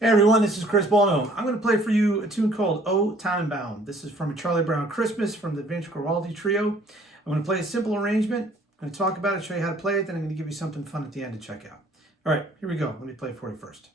Hey everyone, this is Chris Buono. I'm going to play for you a tune called O Tannenbaum. This is from a Charlie Brown Christmas from the Vince Guaraldi Trio. I'm going to play a simple arrangement. I'm going to talk about it, show you how to play it, then I'm going to give you something fun at the end to check out. All right, here we go. Let me play it for you first.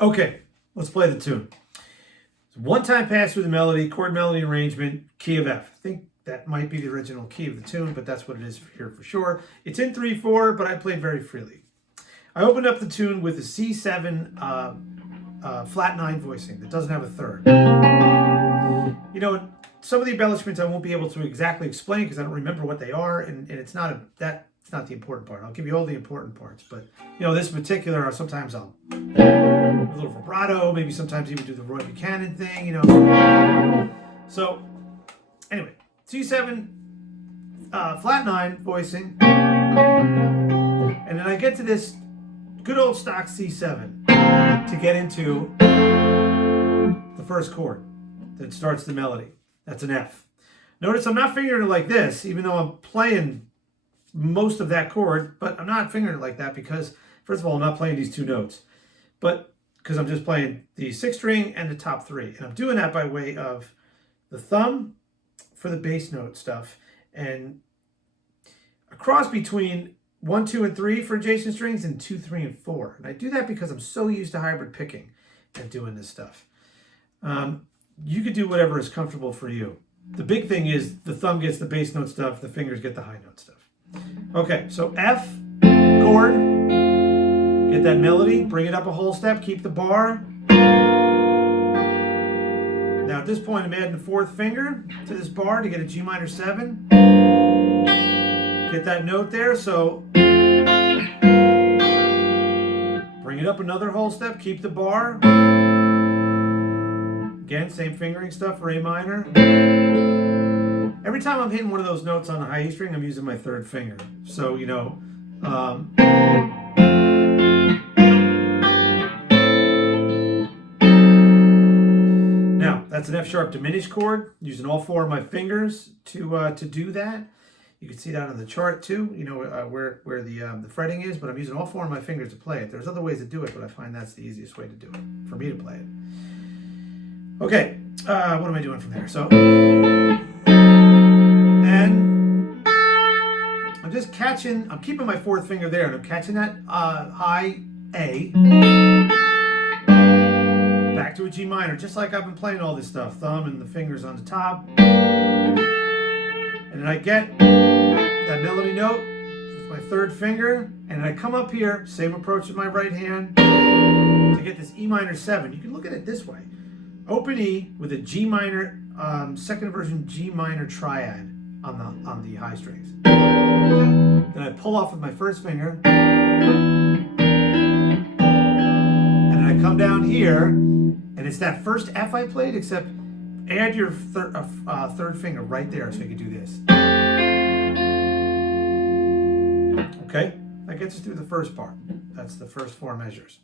Okay, let's play the tune. One time pass through the melody, chord melody arrangement, key of F. I think that might be the original key of the tune, but that's what it is here for sure. It's in 3/4, but I played very freely. I opened up the tune with a C7 flat 9 voicing that doesn't have a third. You know, some of the embellishments I won't be able to exactly explain because I don't remember what they are, and it's not the important part. I'll give you all the important parts, but you know, this particular, sometimes I'll a little vibrato, maybe sometimes even do the Roy Buchanan thing, you know. So anyway, C7 flat 9 voicing, and then I get to this good old stock C7 to get into the first chord that starts the melody. That's an F. Notice I'm not fingering it like this, even though I'm playing most of that chord, but I'm not fingering it like that because, first of all, I'm not playing these two notes, but because I'm just playing the 6th string and the top 3. And I'm doing that by way of the thumb for the bass note stuff and a cross between 1, 2, and 3 for adjacent strings and 2, 3, and 4. And I do that because I'm so used to hybrid picking and doing this stuff. You could do whatever is comfortable for you. The big thing is the thumb gets the bass note stuff, the fingers get the high note stuff. Okay, so F chord, get that melody, bring it up a whole step, keep the bar. Now at this point I'm adding the 4th finger to this bar to get a G minor 7. Get that note there, so bring it up another whole step, keep the bar. Again, same fingering stuff for A minor. Every time I'm hitting one of those notes on the high E string, I'm using my 3rd finger. So, you know, now that's an F sharp diminished chord, using all 4 of my fingers to do that. You can see that on the chart too, you know, where the fretting is, but I'm using all 4 of my fingers to play it. There's other ways to do it, but I find that's the easiest way to do it, for me to play it. Okay, what am I doing from there? So then I'm just catching, I'm keeping my 4th finger there, and I'm catching that high A, back to a G minor, just like I've been playing all this stuff, thumb and the fingers on the top. And then I get that melody note with my 3rd finger, and I come up here, same approach with my right hand, to get this E minor 7. You can look at it this way. Open E with a G minor, 2nd version G minor triad on the high strings. Then I pull off with my 1st finger, and then I come down here, and it's that first F I played, except add your 3rd finger right there so you can do this. Okay, that gets us through the first part. That's the first 4 measures.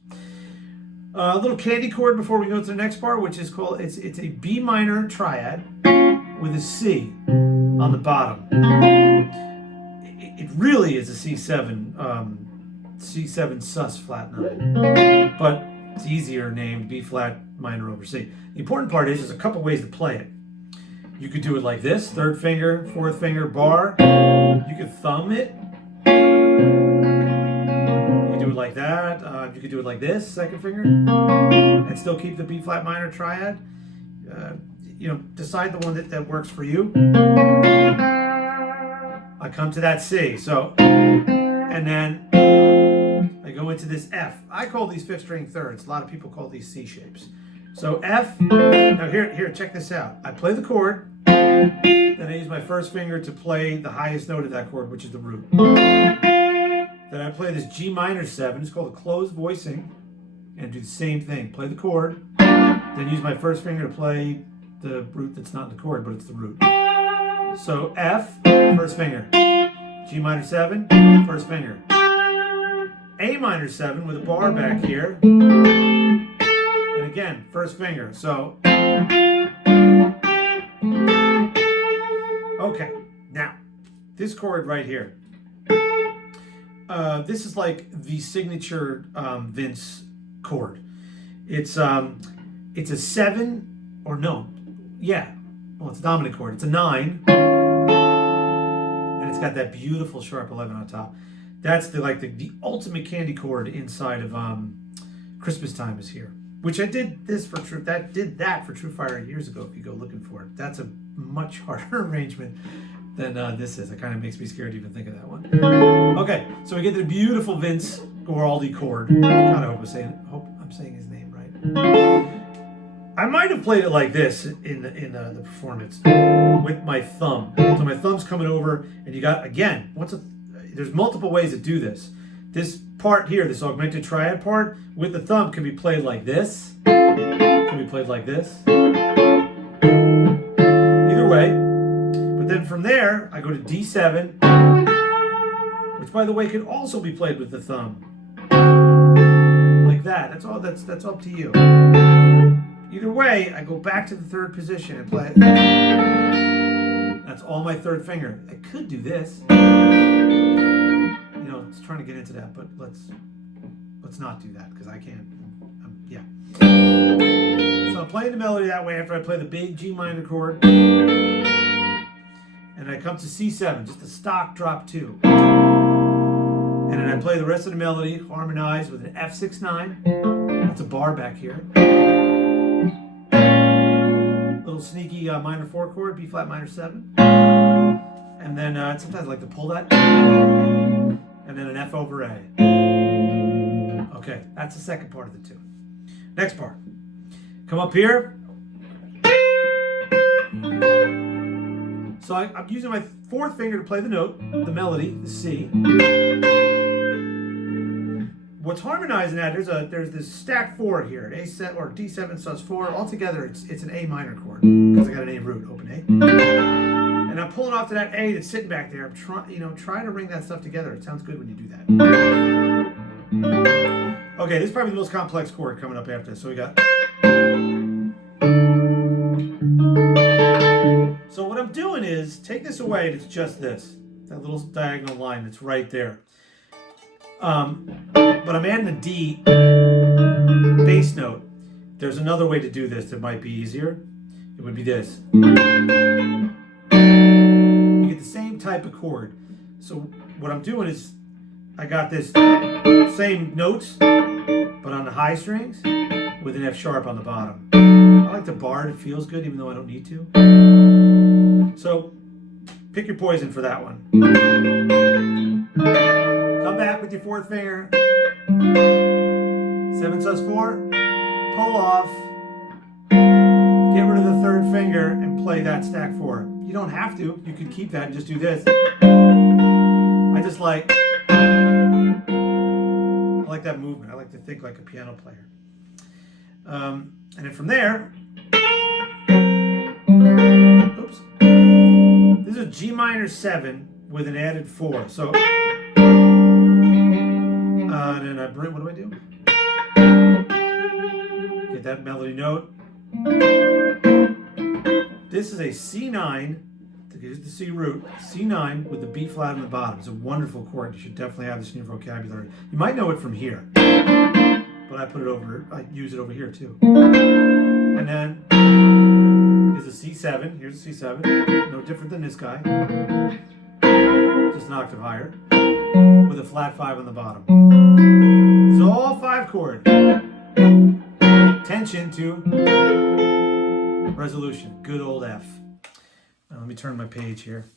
A little candy chord before we go to the next part, which is called, it's a B minor triad with a C on the bottom. It really is a C7, C7 sus flat 9, but it's easier named B flat minor over C. The important part is there's a couple ways to play it. You could do it like this, 3rd finger, 4th finger, bar. You could thumb it. You could do it like that. You could do it like this, second finger, and still keep the B flat minor triad. You know, decide the one that works for you. I come to that C, so, and then I go into this F. I call these fifth string thirds. A lot of people call these C shapes. So F, now here, check this out. I play the chord, then I use my first finger to play the highest note of that chord, which is the root. Then I play this G minor 7, it's called a closed voicing, and do the same thing. Play the chord, then use my first finger to play the root that's not in the chord, but it's the root. So F, first finger. G minor 7, first finger. A minor 7 with a bar back here. And again, first finger. So, okay, now, this chord right here. This is like the signature Vince chord. It's a 7, or no, yeah. Well, it's a dominant chord. It's a 9, and it's got that beautiful sharp 11 on top. That's the ultimate candy chord inside of Christmas Time is Here, which I did this for that for TrueFire years ago. If you go looking for it, that's a much harder arrangement than this is. It kind of makes me scared to even think of that one. Okay, so we get the beautiful Vince Guaraldi chord. I kind of hope I'm saying his name right. I might have played it like this in the performance with my thumb. So my thumb's coming over, and you got, again, there's multiple ways to do this. This part here, this augmented triad part, with the thumb can be played like this. Can be played like this. Either way. But then from there, I go to D7, which by the way can also be played with the thumb. Like that. That's up to you. Either way, I go back to the third position and play. That's all my third finger. I could do this. You know, it's trying to get into that, but let's not do that because I can't. Yeah. So I'm playing the melody that way after I play the big G minor chord, and I come to C7, just a stock drop 2, and then I play the rest of the melody harmonized with an F6/9. That's a bar back here. Little sneaky minor 4 chord, B flat minor 7, and then sometimes I like to pull that, and then an F over A. Okay, that's the second part of the tune. Next part, come up here. So I'm using my fourth finger to play the note, the melody, the C. What's harmonizing that, there's this stack 4 here, an A7 or D7 sus4. Altogether, it's an A minor chord because I got an A root, open A. And I'm pulling off to that A that's sitting back there. I'm trying to ring that stuff together. It sounds good when you do that. Okay, this is probably the most complex chord coming up after this. So we got. So what I'm doing is take this away, and it's just this, that little diagonal line that's right there. But I'm adding a D bass note. There's another way to do this that might be easier. It would be this. You get the same type of chord. So what I'm doing is I got this same notes, but on the high strings with an F sharp on the bottom. I like to bar it. It feels good even though I don't need to. So pick your poison for that one. Come back with your fourth finger. 7 sus4. Pull off. Get rid of the third finger and play that stack 4. You don't have to. You could keep that and just do this. I like that movement. I like to think like a piano player. And then from there, oops. This is a G minor 7 with an added 4. So. And then I bring, what do I do? Get that melody note. This is a C9, here's the C root, C9 with the B flat on the bottom. It's a wonderful chord. You should definitely have this in your vocabulary. You might know it from here, but I use it over here too. And then is a C7, here's a C7, no different than this guy, just an octave higher, with a flat 5 on the bottom. small 5 chord. Tension to resolution. Good old F. Let me turn my page here.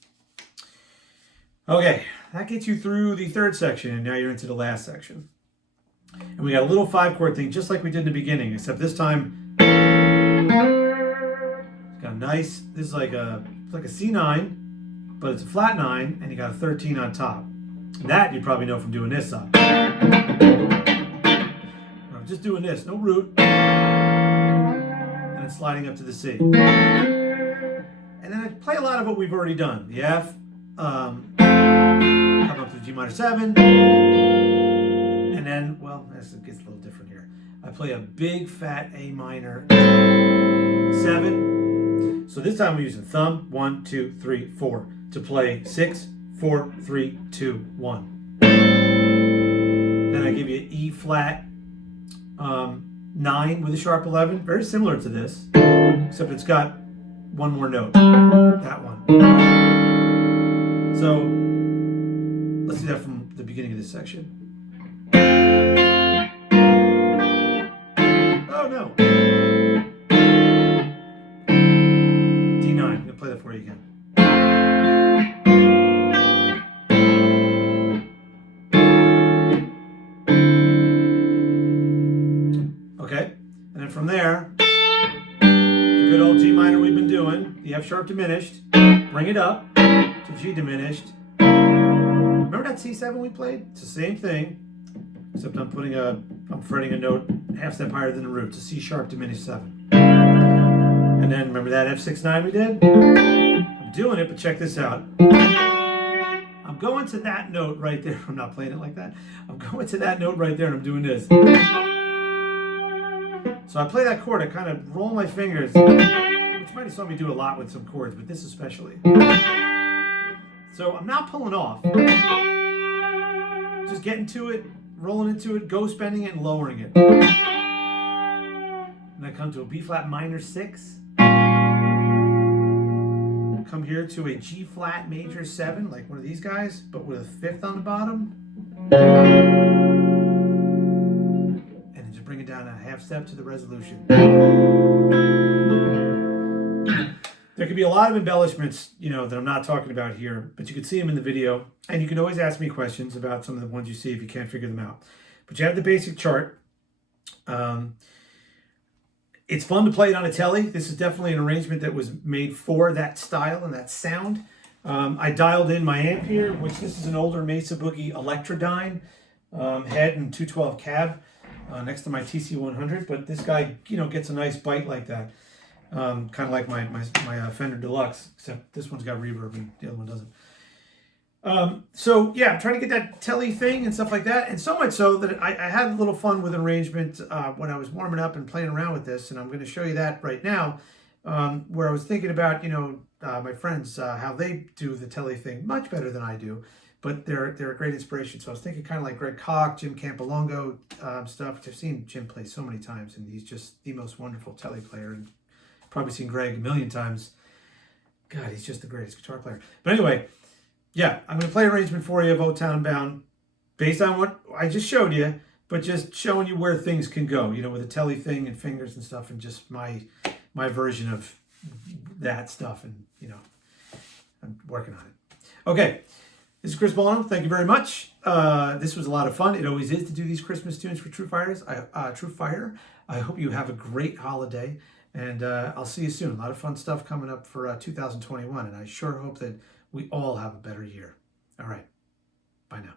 Okay, that gets you through the 3rd section, and now you're into the last section. And we got a little 5 chord thing, just like we did in the beginning, except this time it's got a nice. This is like a C9, but it's a flat 9, and you got a 13 on top. And that you probably know from doing this side. I'm just doing this, no root, and it's sliding up to the C. And then I play a lot of what we've already done. The F, come up to the G minor 7, and then, well, this gets a little different here. I play a big fat A minor 7. So this time we're using thumb, 1, 2, 3, 4, to play 6, 4, 3, 2, 1. Then I give you E flat 9 with a sharp 11, very similar to this, except it's got one more note, that one. So let's do that from the beginning of this section. Oh no. D9, I'm gonna play that for you again. Okay, and then from there, the good old G minor we've been doing, the F sharp diminished, bring it up to G diminished. Remember that C7 we played? It's the same thing, except I'm fretting a note half step higher than the root. It's a C sharp diminished 7. And then remember that F6-9 we did? I'm doing it, but check this out. I'm going to that note right there. I'm not playing it like that. I'm going to that note right there and I'm doing this. So I play that chord, I kind of roll my fingers, which might have saw me do a lot with some chords, but this especially. So I'm not pulling off. Just getting to it, rolling into it, ghost bending it, and lowering it. And I come to a B flat minor 6. Come here to a G flat major 7, like one of these guys, but with a 5th on the bottom. Bring it down a half step to the resolution. There could be a lot of embellishments, that I'm not talking about here, but you can see them in the video, and you can always ask me questions about some of the ones you see if you can't figure them out. But you have the basic chart. It's fun to play it on a telly. This is definitely an arrangement that was made for that style and that sound. I dialed in my amp here, which this is an older Mesa Boogie Electrodyne head and 212 cab. Next to my TC100, but this guy, gets a nice bite like that. Kind of like my Fender Deluxe, except this one's got reverb and the other one doesn't. So yeah, I'm trying to get that telly thing and stuff like that, and so much so that I had a little fun with arrangement when I was warming up and playing around with this, and I'm going to show you that right now, where I was thinking about, my friends, how they do the telly thing much better than I do. But they're a great inspiration. So I was thinking kind of like Greg Koch, Jim Campolongo stuff, which I've seen Jim play so many times, and he's just the most wonderful telly player. And probably seen Greg a million times. God, he's just the greatest guitar player. But anyway, yeah, I'm going to play an arrangement for you of O Tannenbaum based on what I just showed you, but just showing you where things can go, with a telly thing and fingers and stuff, and just my version of that stuff, and I'm working on it. Okay. This is Chris Buono. Thank you very much. This was a lot of fun. It always is to do these Christmas tunes for TrueFire. I hope you have a great holiday, and I'll see you soon. A lot of fun stuff coming up for 2021, and I sure hope that we all have a better year. All right. Bye now.